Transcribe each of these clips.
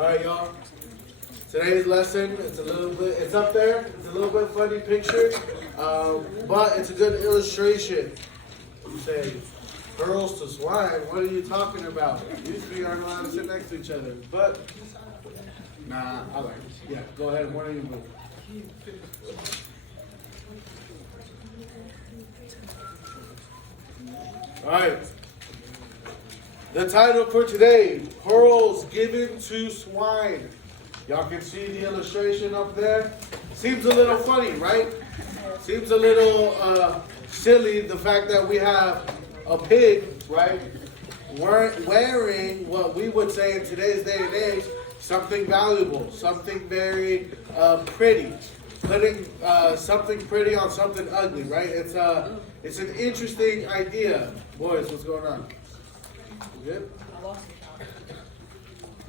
All right, y'all. Today's lesson, it's up there. It's a little bit funny picture, but it's a good illustration. You say, pearls to swine, what are you talking about? These three aren't allowed to sit next to each other. But, nah, I like it. Yeah, go ahead. One of you move. All right. The title for today, Pearls Given to Swine. Y'all can see the illustration up there. Seems a little funny, right? Seems a little silly, the fact that we have a pig, right, wearing what we would say in today's day and age, something valuable, something very pretty. Putting something pretty on something ugly, right? It's an interesting idea. Boys, what's going on? You good? I lost it.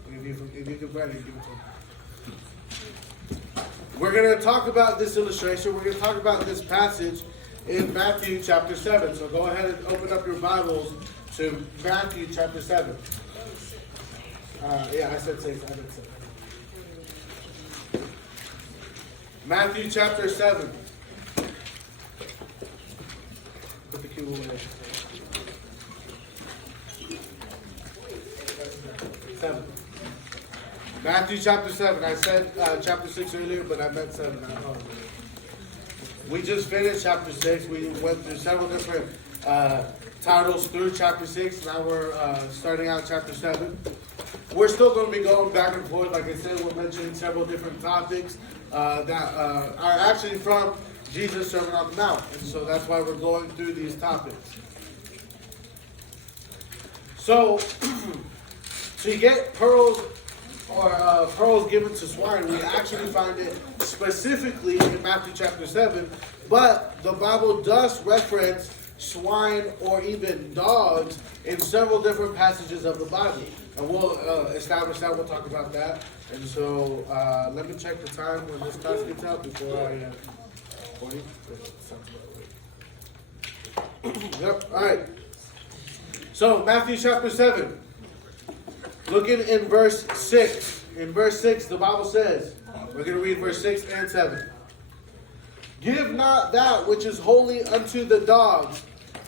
If you can find it, give it to me. We're going to talk about this illustration. We're going to talk about this passage in Matthew chapter 7. So go ahead and open up your Bibles to Matthew chapter 7. Yeah, I said 6. I did 6. Matthew chapter 7. Put the cube away. 7. Matthew chapter 7. I said chapter 6 earlier, but I meant 7. I apologize. We just finished chapter 6. We went through several different titles through chapter 6. Now we're starting out chapter 7. We're still going to be going back and forth. Like I said, we're mentioning several different topics that are actually from Jesus' Sermon on the Mount. And so that's why we're going through these topics. So, to get pearls or pearls given to swine, we actually find it specifically in Matthew chapter 7. But the Bible does reference swine or even dogs in several different passages of the Bible. And we'll establish that. We'll talk about that. And so let me check the time when this class gets out before I... 40? Yep. All right. So Matthew chapter 7. Looking in verse 6. In verse 6, the Bible says, we're going to read verse 6 and 7. Give not that which is holy unto the dogs,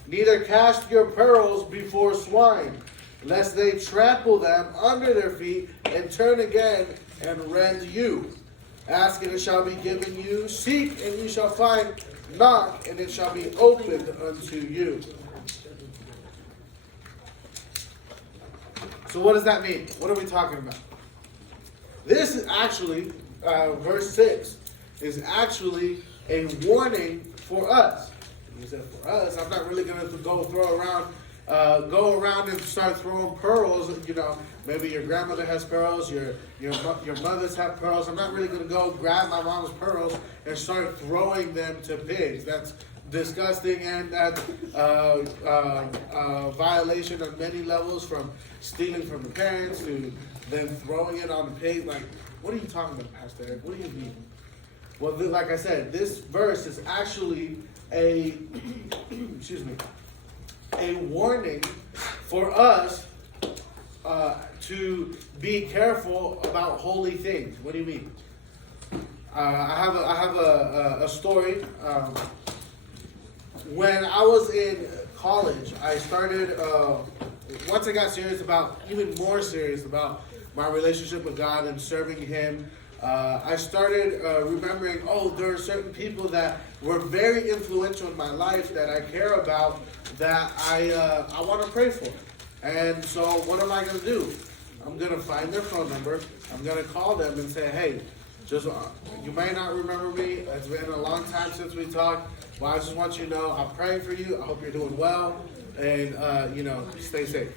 neither cast your pearls before swine, lest they trample them under their feet and turn again and rend you. Ask and it shall be given you. Seek and you shall find. Knock and it shall be opened unto you. So what does that mean? What are we talking about? This is actually, verse 6, is actually a warning for us. He said for us, I'm not really going to go around and start throwing pearls. You know, maybe your grandmother has pearls, your mothers have pearls. I'm not really going to go grab my mom's pearls and start throwing them to pigs. That's disgusting, and that's violation on many levels, from stealing from the parents to then throwing it on the pig. Like, what are you talking about, Pastor Eric? What do you mean? Well, like I said, this verse is actually a warning for us to be careful about holy things. What do you mean? I have a story. When I was in college, I started, once I got even more serious about my relationship with God and serving Him, I started remembering, there are certain people that were very influential in my life that I care about, that I want to pray for. And so what am I going to do? I'm going to find their phone number. I'm going to call them and say, hey, you may not remember me. It's been a long time since we talked. Well, I just want you to know I'm praying for you. I hope you're doing well. And, stay safe.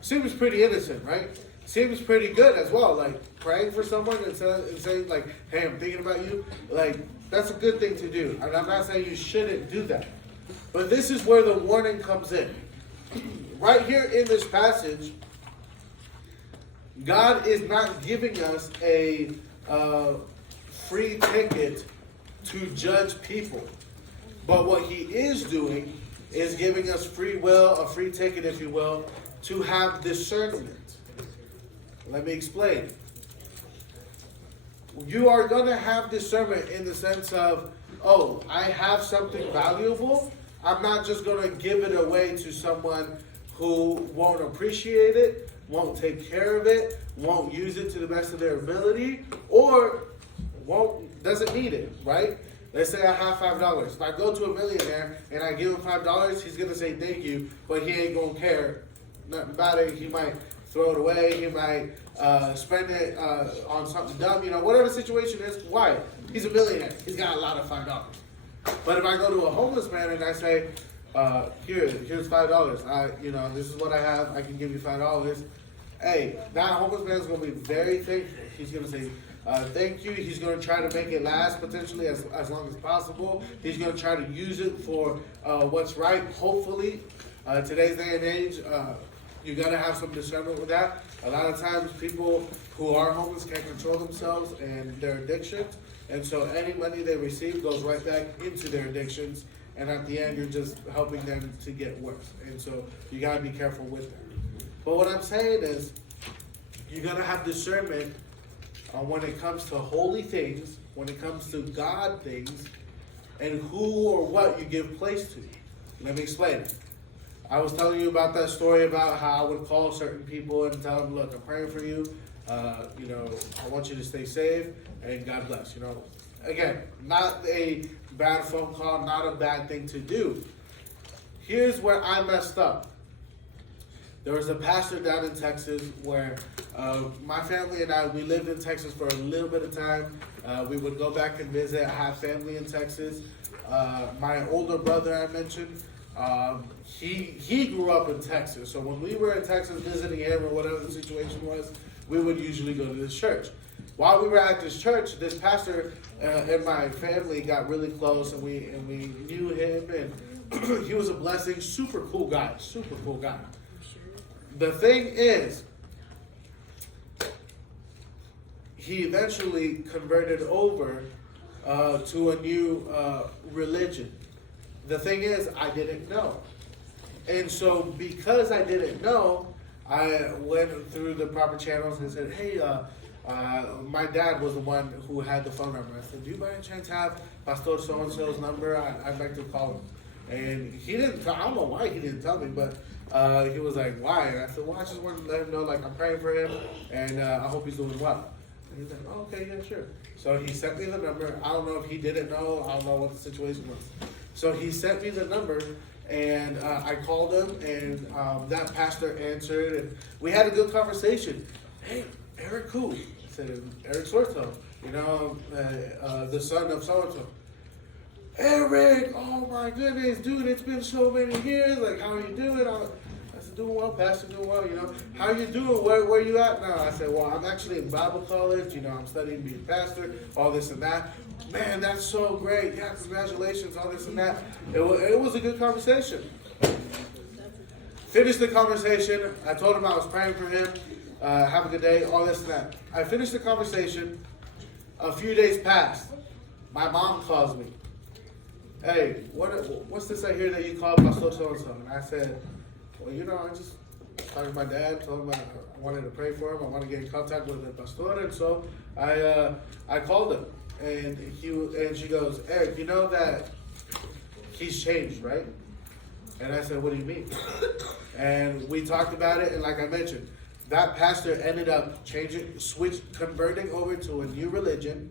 Seems pretty innocent, right? Seems pretty good as well. Like, praying for someone and saying, like, hey, I'm thinking about you. Like, that's a good thing to do. And I'm not saying you shouldn't do that. But this is where the warning comes in. Right here in this passage, God is not giving us a free ticket to judge people. But what He is doing is giving us free will, a free ticket, if you will, to have discernment. Let me explain. you are going to have discernment in the sense of, oh, I have something valuable. I'm not just going to give it away to someone who won't appreciate it, won't take care of it, won't use it to the best of their ability, or doesn't need it, right? Let's say I have $5. If I go to a millionaire and I give him $5, he's going to say thank you, but he ain't going to care nothing about it. He might throw it away. He might spend it on something dumb. Whatever the situation is, why? He's a millionaire. He's got a lot of $5. But if I go to a homeless man and I say, here's $5. This is what I have. I can give you $5. Hey, that homeless man is going to be very thankful. He's going to say, thank you. He's going to try to make it last potentially as long as possible. He's going to try to use it for what's right. Hopefully, today's day and age, you got to have some discernment with that. A lot of times people who are homeless can't control themselves and their addictions. And so any money they receive goes right back into their addictions. And at the end, you're just helping them to get worse. And so you got to be careful with that. But what I'm saying is, you got to have discernment when it comes to holy things, when it comes to God things, and who or what you give place to. Let me explain it. I was telling you about that story about how I would call certain people and tell them, look, I'm praying for you. I want you to stay safe and God bless. Again, not a bad phone call, not a bad thing to do. Here's where I messed up. There was a pastor down in Texas where my family and I, we lived in Texas for a little bit of time. We would go back and visit. I have family in Texas. My older brother I mentioned, he grew up in Texas. So when we were in Texas visiting him or whatever the situation was, we would usually go to this church. While we were at this church, this pastor and my family got really close, and we knew him, and he was a blessing. Super cool guy. The thing is, he eventually converted over to a new religion. The thing is, I didn't know. And so because I didn't know, I went through the proper channels and said, hey, my dad was the one who had the phone number. I said, do you by any chance have Pastor so-and-so's number? I'd like to call him. And he didn't, I don't know why he didn't tell me, but he was like, why? And I said, well, I just wanted to let him know, like, I'm praying for him, and I hope he's doing well. And he's like, oh, okay, yeah, sure. So he sent me the number. I don't know if he didn't know. I don't know what the situation was. So he sent me the number, and I called him, and that pastor answered, and we had a good conversation. Hey, Eric who? I said, Eric Swartzel, the son of so-and-so. Eric, oh my goodness, dude, it's been so many years. Like, how are you doing? I said, doing well, Pastor, doing well, How are you doing? Where you at now? I said, well, I'm actually in Bible college, I'm studying being pastor, all this and that. Man, that's so great. Yeah, congratulations, all this and that. It was a good conversation. Finished the conversation. I told him I was praying for him. Have a good day, all this and that. I finished the conversation. A few days passed. My mom calls me. Hey, what's this I hear that you called Pastor so-and-so? And I said, well, I just talked to my dad, told him I wanted to pray for him. I want to get in contact with the pastor. And so I called him. And she goes, Eric, you know that he's changed, right? And I said, what do you mean? And we talked about it, and like I mentioned, that pastor ended up converting over to a new religion.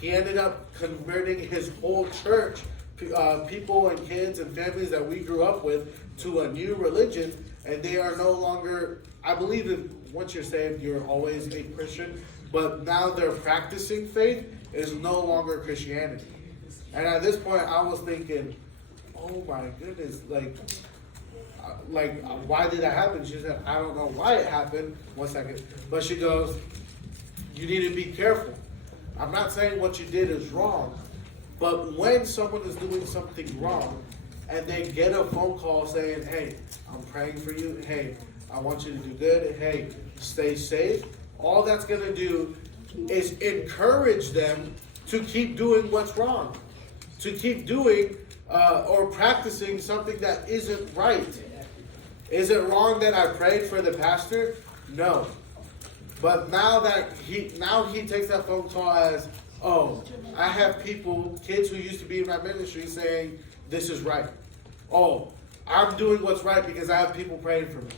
He ended up converting his whole church, people and kids and families that we grew up with, to a new religion, and they are no longer, I believe that once you're saved, you're always a Christian, but now their practicing faith is no longer Christianity. And at this point, I was thinking, oh my goodness, why did that happen? She said, I don't know why it happened. 1 second. But she goes, you need to be careful. I'm not saying what you did is wrong, but when someone is doing something wrong and they get a phone call saying, hey, I'm praying for you. Hey, I want you to do good. Hey, stay safe. All that's going to do is encourage them to keep doing what's wrong, to keep doing or practicing something that isn't right. Is it wrong that I prayed for the pastor? No. But now he takes that phone call as, oh, I have kids who used to be in my ministry saying this is right. Oh, I'm doing what's right because I have people praying for me.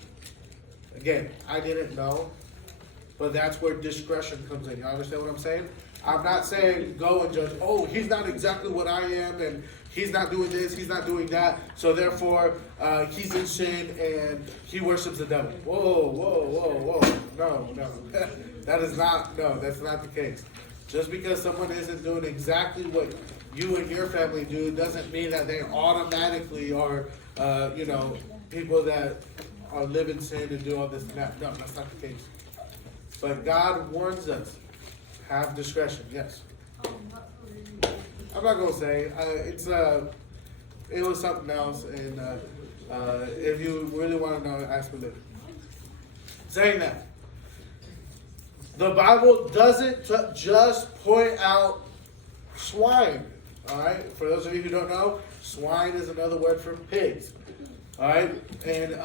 Again, I didn't know, but that's where discretion comes in. You understand what I'm saying? I'm not saying go and judge, oh, he's not exactly what I am, and he's not doing this, he's not doing that, so therefore he's in sin and he worships the devil. Whoa. No. That's not the case. Just because someone isn't doing exactly what you and your family do doesn't mean that they automatically are, people that are living sin and do all this and that. No, that's not the case. But God warns us, have discretion, yes. I'm not gonna say it was something else, and if you really want to know, ask me later. Saying that, the Bible doesn't just point out swine. All right, for those of you who don't know, swine is another word for pigs. All right, and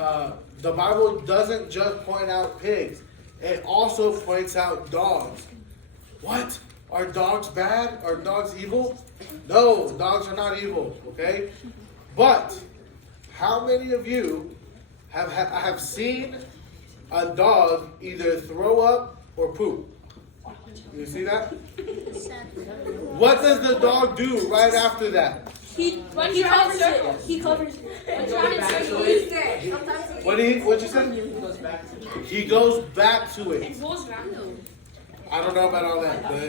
the Bible doesn't just point out pigs; it also points out dogs. What? Are dogs bad? Are dogs evil? No, dogs are not evil, okay? But how many of you have seen a dog either throw up or poop? You see that? What does the dog do right after that? He covers it. He covers it. What'd you say? He goes back to it. And goes around though. I don't know about all that, but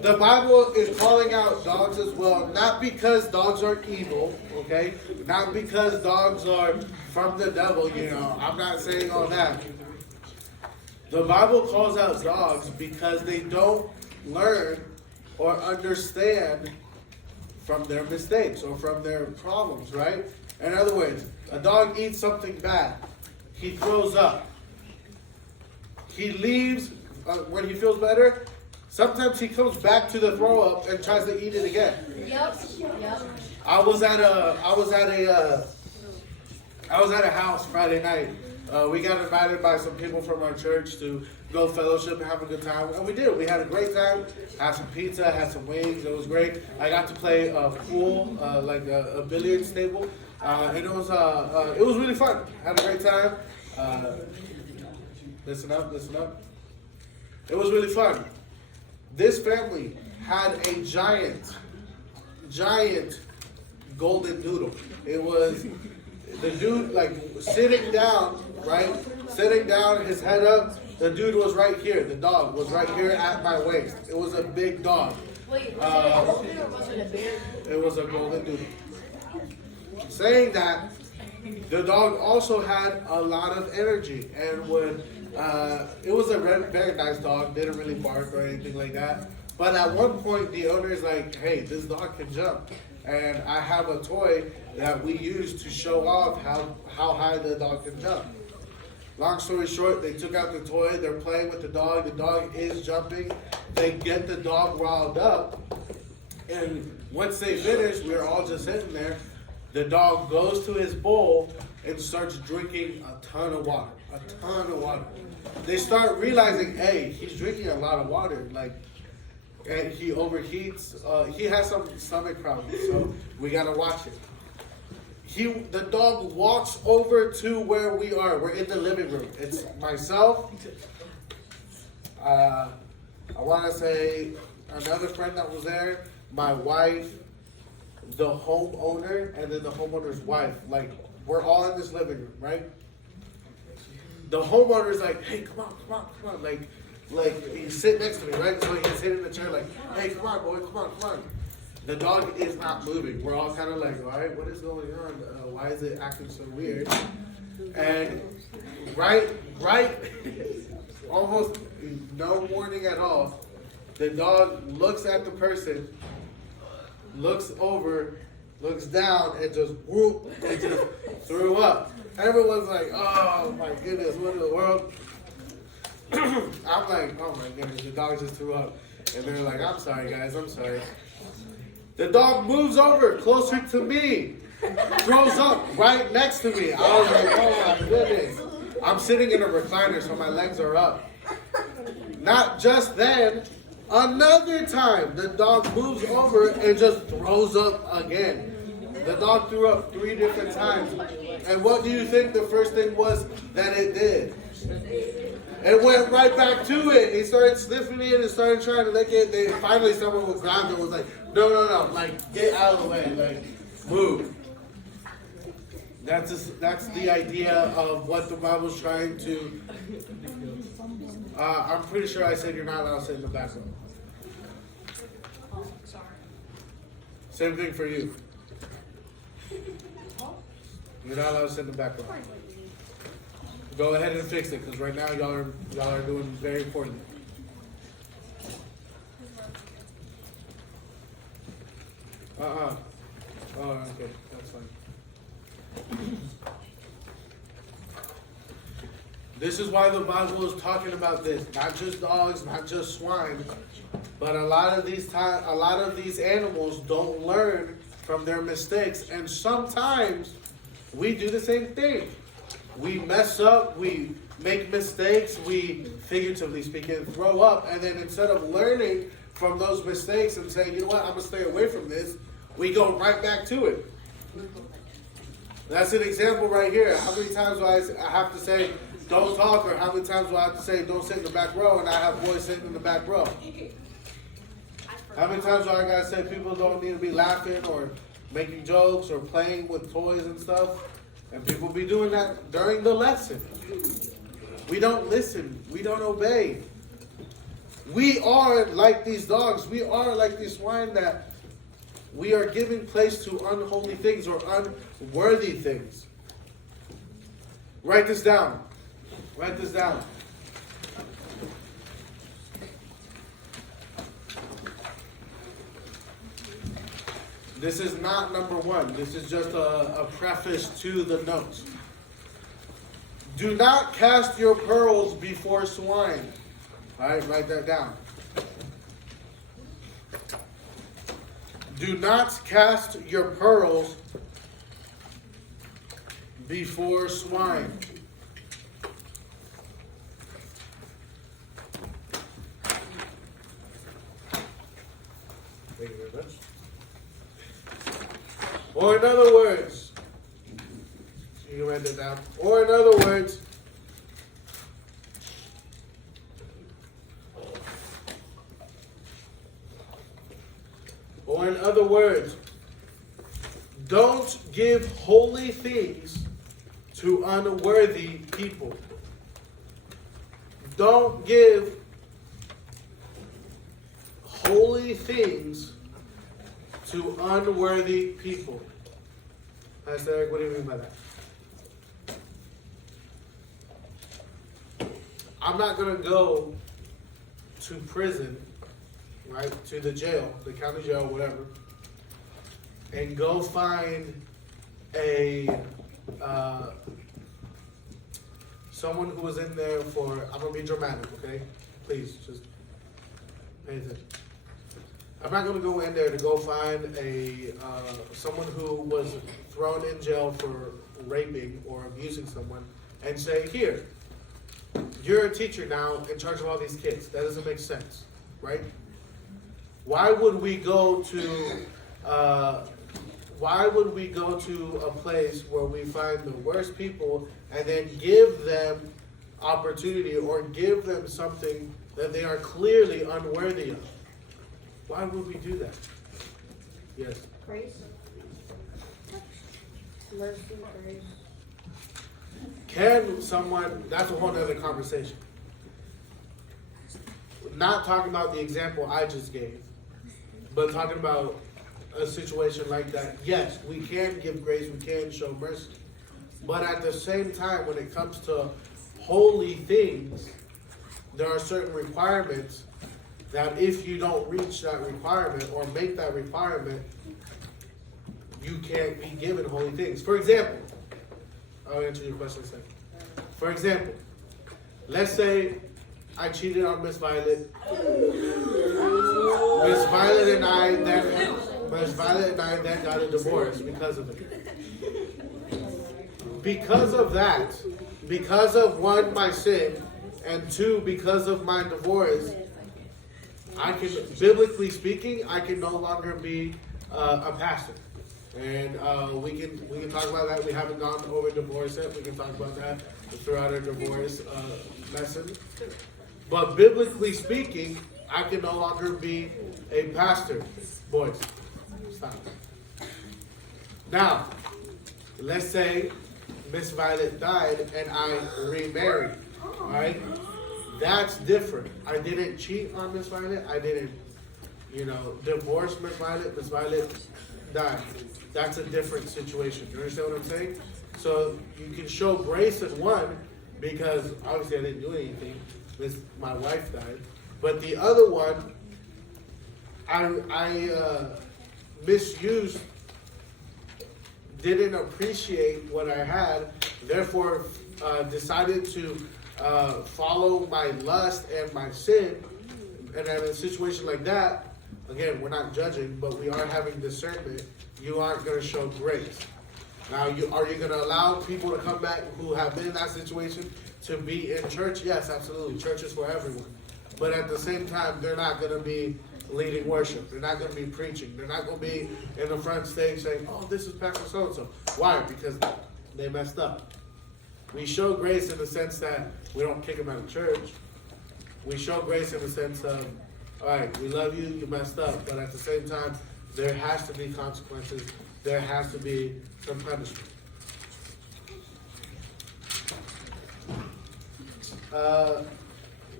the Bible is calling out dogs as well, not because dogs are evil, okay? Not because dogs are from the devil, I'm not saying all that. The Bible calls out dogs because they don't learn or understand from their mistakes or from their problems, right? In other words, a dog eats something bad. He throws up. He leaves when he feels better. Sometimes he comes back to the throw up and tries to eat it again. Yep. I was at a house Friday night. We got invited by some people from our church to go fellowship and have a good time, and we did. We had a great time. Had some pizza, had some wings. It was great. I got to play pool, like a billiards table, and it was really fun. Had a great time. Listen up. It was really fun. This family had a giant golden doodle. It was the dude like sitting down, right? Sitting down, his head up. The dude was right here. The dog was right here at my waist. It was a big dog. Wait, was it a golden or was it a bear? It was a golden doodle. Saying that, the dog also had a lot of energy and it was a very nice dog, didn't really bark or anything like that. But at one point, the owner is like, hey, this dog can jump. And I have a toy that we use to show off how high the dog can jump. Long story short, they took out the toy, they're playing with the dog is jumping. They get the dog riled up. And once they finish, we're all just sitting there. The dog goes to his bowl and starts drinking a ton of water. They start realizing, hey, he's drinking a lot of water, and he overheats. He has some stomach problems, so we gotta watch it. The dog walks over to where we are. We're in the living room. It's myself. I want to say another friend that was there, my wife, the homeowner, and then the homeowner's wife. Like, we're all in this living room, right? The homeowner's like, hey, come on. Like he's sitting next to me, right? So he's sitting in the chair like, hey, come on, boy, come on. The dog is not moving. We're all kind of like, all right, what is going on? Why is it acting so weird? And right, almost no warning at all, the dog looks at the person, looks over, looks down, and just whoop, and just threw up. Everyone's like, oh my goodness, what in the world? I'm like, oh my goodness, the dog just threw up. And they're like, I'm sorry, guys, I'm sorry. The dog moves over closer to me, throws up right next to me. I was like, oh my goodness. I'm sitting in a recliner, so my legs are up. Not just then, another time, the dog moves over and just throws up again. The dog threw up 3 different times. And what do you think the first thing was that it did? It went right back to it. He started sniffing it and started trying to lick it. Then finally someone was grabbed and was like, no, like, get out of the way, like, move. That's the idea of what the Bible's trying to. I'm pretty sure I said you're not allowed to sit in the back row. Same thing for you. You're not allowed to sit in the back row. Go ahead and fix it, because right now y'all are doing very poorly. Oh, okay, that's fine. This is why the Bible is talking about this. Not just dogs, not just swine, but a lot of these animals don't learn from their mistakes, and sometimes we do the same thing. We mess up, we make mistakes, we, figuratively speaking, throw up, and then instead of learning from those mistakes and saying, you know what, I'm going to stay away from this, we go right back to it. That's an example right here. How many times do I have to say, don't talk, or how many times do I have to say, don't sit in the back row, and I have boys sitting in the back row? How many times do I got to say people don't need to be laughing or making jokes or playing with toys and stuff? And people be doing that during the lesson. We don't listen. We don't obey. We are like these dogs. We are like these swine that we are giving place to unholy things or unworthy things. Write this down. Write this down. This is not number 1. This is just a preface to the notes. Do not cast your pearls before swine. All right, write that down. Do not cast your pearls before swine. Thank you very much. Or in other words, you can write that down. Or in other words, don't give holy things to unworthy people. Don't give holy things to unworthy people. Pastor Eric, what do you mean by that? I'm not going to go to prison, right, to the jail, the county jail, whatever, and go find someone who was in there for, I'm going to be dramatic, okay? Please, just pay attention. I'm not going to go in there to go find someone who was thrown in jail for raping or abusing someone and say, here, you're a teacher now in charge of all these kids. That doesn't make sense, right? Why would we go to a place where we find the worst people and then give them opportunity or give them something that they are clearly unworthy of? Why would we do that? Yes. Grace. Mercy, grace. Can someone, that's a whole other conversation. Not talking about the example I just gave, but talking about a situation like that. Yes, we can give grace, we can show mercy. But at the same time, when it comes to holy things, there are certain requirements that if you don't reach that requirement or make that requirement, you can't be given holy things. For example, I'll answer your question in a second. For example, let's say I cheated on Miss Violet. Miss Violet and I then got a divorce because of it. Because of that, because of one, my sin, and two, because of my divorce, I can, biblically speaking, I can no longer be a pastor. And we can talk about that. We haven't gone over divorce yet. We can talk about that throughout our divorce lesson. But biblically speaking, I can no longer be a pastor. Boys, stop. Now, let's say Miss Violet died and I remarried. All right? That's different. I didn't cheat on Miss Violet. I didn't, divorce Miss Violet. Miss Violet died. That's a different situation. You understand what I'm saying? So you can show grace in one because obviously I didn't do anything. My wife died. But the other one, I misused, didn't appreciate what I had, therefore decided to follow my lust and my sin. And in a situation like that, again, we're not judging, but we are having discernment. You aren't going to show grace. Now, are you going to allow people to come back who have been in that situation to be in church? Yes, absolutely. Church is for everyone. But at the same time, they're not going to be leading worship. They're not going to be preaching. They're not going to be in the front stage saying, oh, this is Pastor so-and-so. Why? Because they messed up. We show grace in the sense that we don't kick them out of church. We show grace in the sense of, all right, we love you, you messed up. But at the same time, there has to be consequences. There has to be some punishment.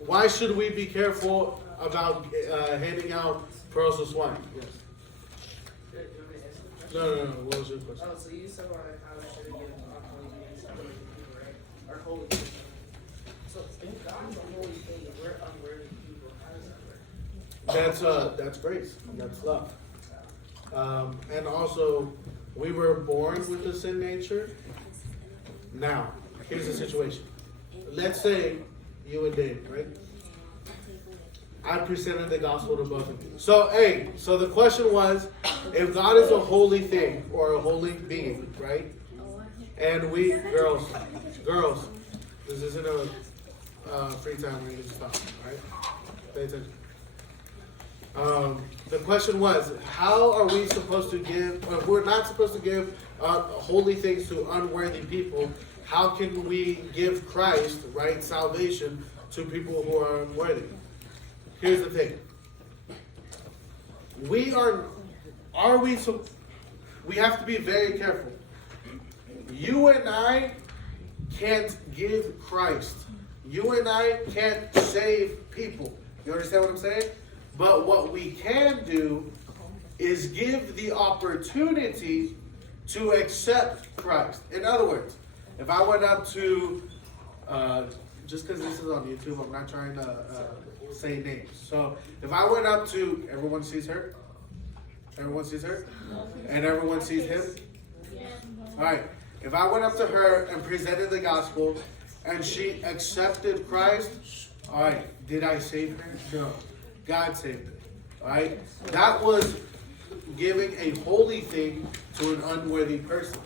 Why should we be careful about handing out pearls to swine? Yes. No. What was your question? Oh, so you said how I shouldn't give unholy things to other people, right? Or holy things. So if God's a holy thing and we're unworthy people, how does that work? That's grace. That's love. And also, we were born with a sin nature. Now, here's the situation. Let's say you and Dave, right? I presented the gospel to both of you. So the question was, if God is a holy thing or a holy being, right? And we, girls, this isn't a free time where you can stop, right? Pay attention. The question was, how are we supposed to give, if we're not supposed to give holy things to unworthy people, how can we give Christ, right, salvation to people who are unworthy? Here's the thing. We have to be very careful. You and I can't give Christ. You and I can't save people. You understand what I'm saying? But what we can do is give the opportunity to accept Christ. In other words, if I went up to, just because this is on YouTube, I'm not trying to say names. So if I went up to, everyone sees her? Everyone sees her? And everyone sees him? All right. If I went up to her and presented the gospel and she accepted Christ, all right, did I save her? No. God saved her. All right? That was giving a holy thing to an unworthy person.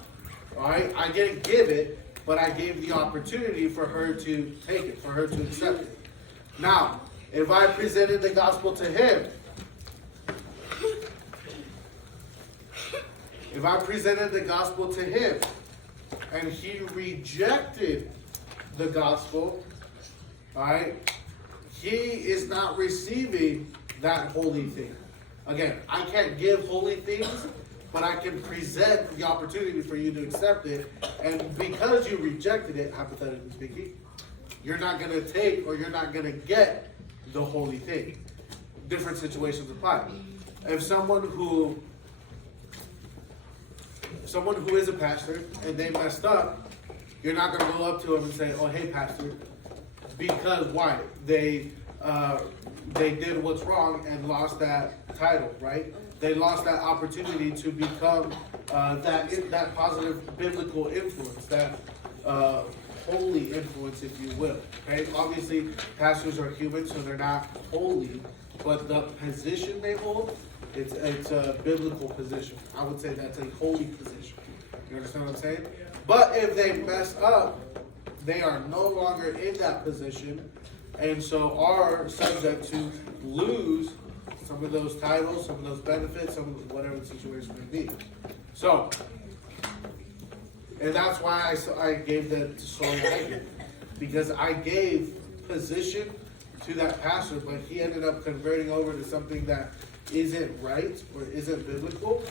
All right? I didn't give it, but I gave the opportunity for her to take it, for her to accept it. Now, if I presented the gospel to him, and he rejected the gospel, all right, he is not receiving that holy thing. Again, I can't give holy things, but I can present the opportunity for you to accept it. And because you rejected it, hypothetically speaking, you're not going to take or you're not going to get the holy thing. Different situations apply. If someone who is a pastor and they messed up, you're not going to go up to them and say, "Oh, hey, pastor," because why? They did what's wrong and lost that title, right? They lost that opportunity to become that positive biblical influence, that holy influence, if you will. Okay, obviously pastors are human, so they're not holy, but the position they hold, it's a biblical position. I would say that's a holy position. You understand what I'm saying? But if they mess up, they are no longer in that position, and so are subject to lose some of those titles, some of those benefits, some of whatever the situation may be. So, and that's why I gave that to Saul Hagen, because I gave position to that pastor, but he ended up converting over to something that isn't right or isn't biblical,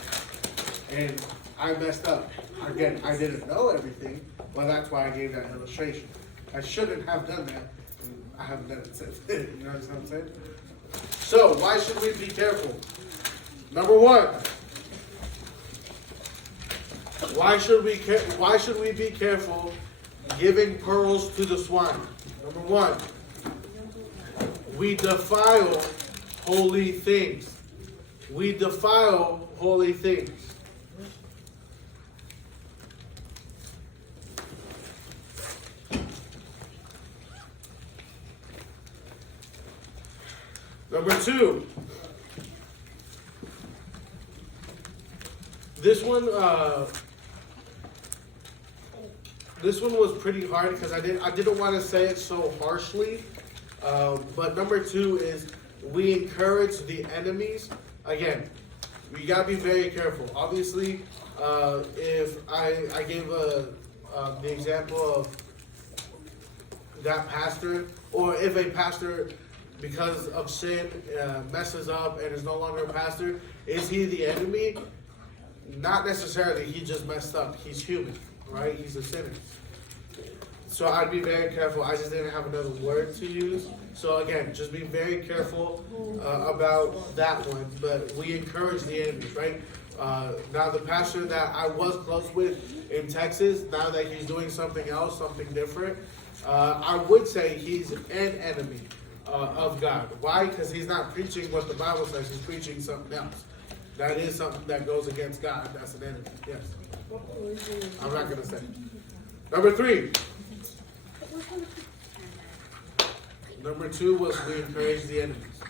and I messed up. Again, I didn't know everything, but that's why I gave that illustration. I shouldn't have done that. I haven't done it since. You know what I'm saying? So, why should we be careful? Number one, why should we be careful giving pearls to the swine? Number one, we defile holy things. We defile holy things. Number two, this one was pretty hard because I didn't want to say it so harshly. But number two is we encourage the enemies. Again, we gotta be very careful. Obviously, if I gave the example of that pastor, or if a pastor, because of sin, messes up and is no longer a pastor, is he the enemy? Not necessarily. He just messed up. He's human, right? He's a sinner. So I'd be very careful. I just didn't have another word to use. So again, just be very careful about that one. But we encourage the enemies, right? Now the pastor that I was close with in Texas, now that he's doing something else, something different, I would say he's an enemy of God. Why? Because he's not preaching what the Bible says. He's preaching something else. That is something that goes against God. That's an enemy. Yes. I'm not going to say. Number three. Number two was we encourage the enemies.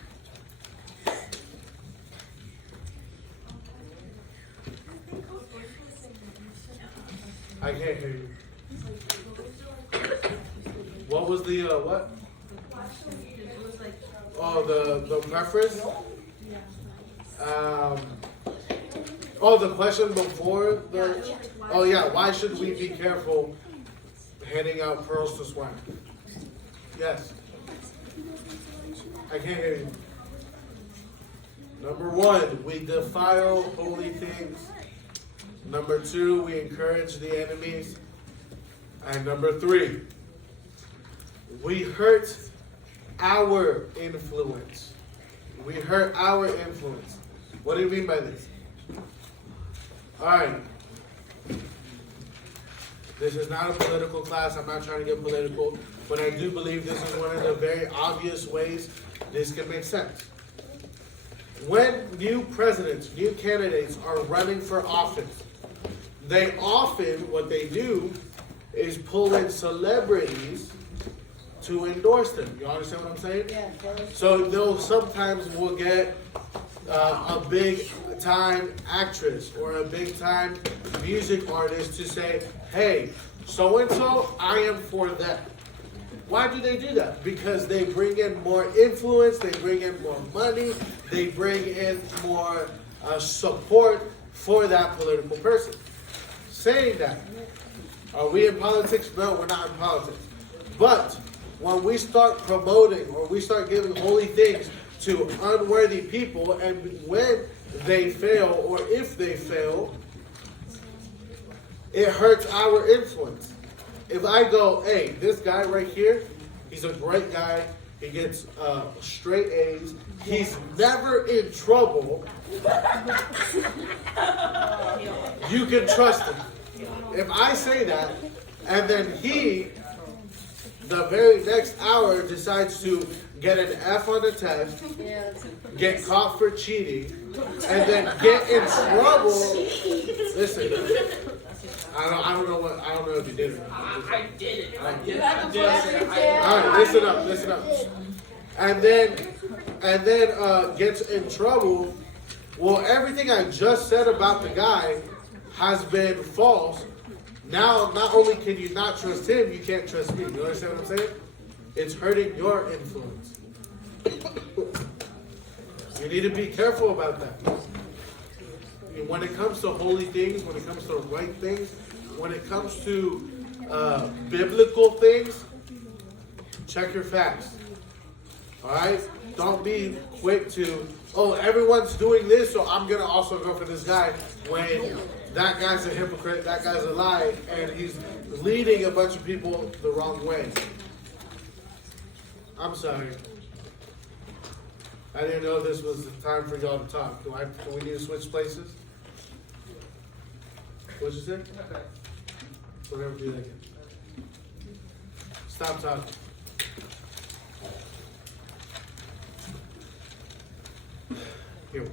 I can't hear you. What was the what? Oh, the preface. Oh, the question before the. Oh yeah, why should we be careful handing out pearls to swine? Yes. I can't hear you. Number one, we defile holy things. Number two, we encourage the enemies. And number three, we hurt our influence. We hurt our influence. What do you mean by this? All right. This is not a political class. I'm not trying to get political. But I do believe this is one of the very obvious ways this can make sense. When new presidents, new candidates are running for office, they often, what they do is pull in celebrities to endorse them. You understand what I'm saying? Yeah. So they'll sometimes will get a big time actress or a big time music artist to say, hey, so and so, I am for them. Why do they do that? Because they bring in more influence, they bring in more money, they bring in more support for that political person. Saying that, are we in politics? No, we're not in politics. But when we start promoting or we start giving holy things to unworthy people, and when they fail or if they fail, it hurts our influence. If I go, hey, this guy right here, he's a great guy. He gets straight A's. He's never in trouble. You can trust him. If I say that, and then he, the very next hour, decides to get an F on the test, get caught for cheating, and then get in trouble. Listen, I don't know if you did it. I did it. I did it. All right, listen up. And then gets in trouble. Well, everything I just said about the guy has been false, Now, not only can you not trust him, you can't trust me. You understand what I'm saying? It's hurting your influence. You need to be careful about that. When it comes to holy things, when it comes to right things, when it comes to biblical things, check your facts. Alright? Don't be quick to, oh, everyone's doing this, so I'm going to also go for this guy when that guy's a hypocrite, that guy's a lie, and he's leading a bunch of people the wrong way. I'm sorry. I didn't know this was the time for y'all to talk. Do we need to switch places? What'd you say? Whatever, do that again. Stop talking. Here.